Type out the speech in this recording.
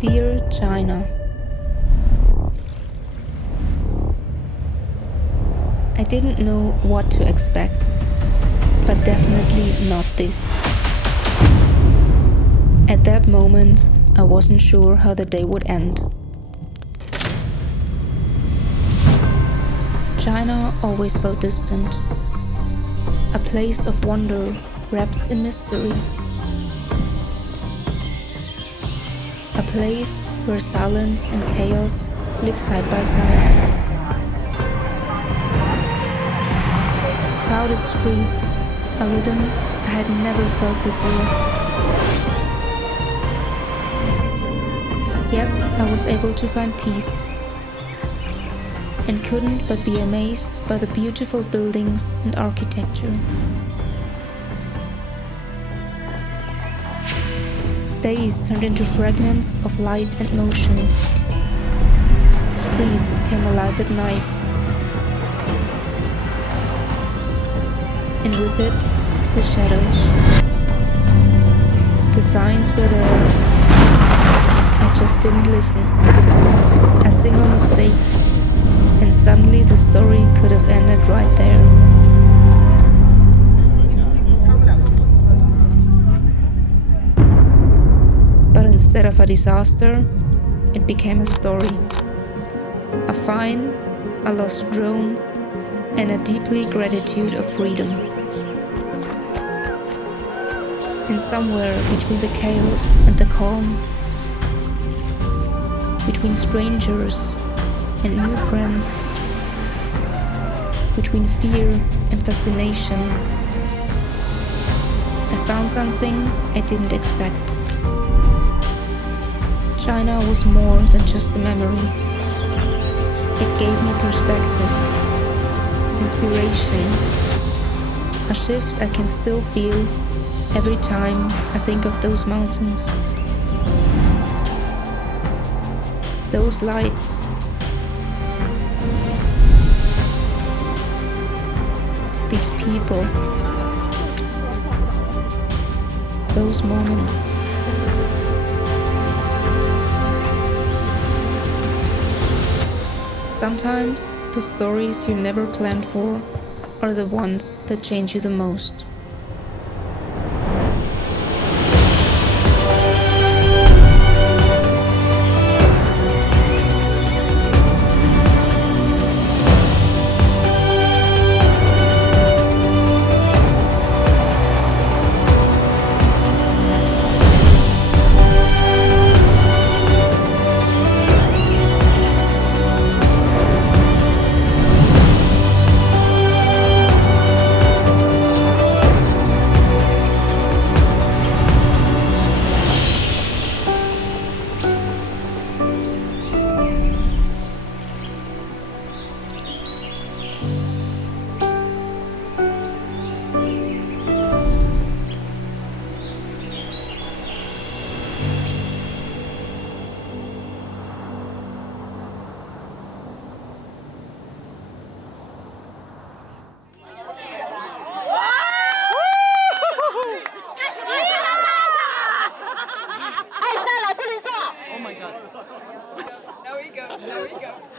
Dear China, I didn't know what to expect, but definitely not this. At that moment, I wasn't sure how the day would end. China always felt distant, a place of wonder wrapped in mystery. A place where silence and chaos live side by side. Crowded streets, a rhythm I had never felt before. Yet I was able to find peace and couldn't but be amazed by the beautiful buildings and architecture. Days turned into fragments of light and motion. Streets came alive at night. And with it, the shadows. The signs were there. I just didn't listen. A single mistake, and suddenly the story could have ended right there. But instead of a disaster, it became a story. A fine, a lost drone, and a deeply gratitude of freedom. And somewhere between the chaos and the calm, between strangers and new friends, between fear and fascination, I found something I didn't expect. China was more than just a memory. It gave me perspective, inspiration, a shift I can still feel every time I think of those mountains. Those lights. These people. Those moments. Sometimes the stories you never planned for are the ones that change you the most. Now we go.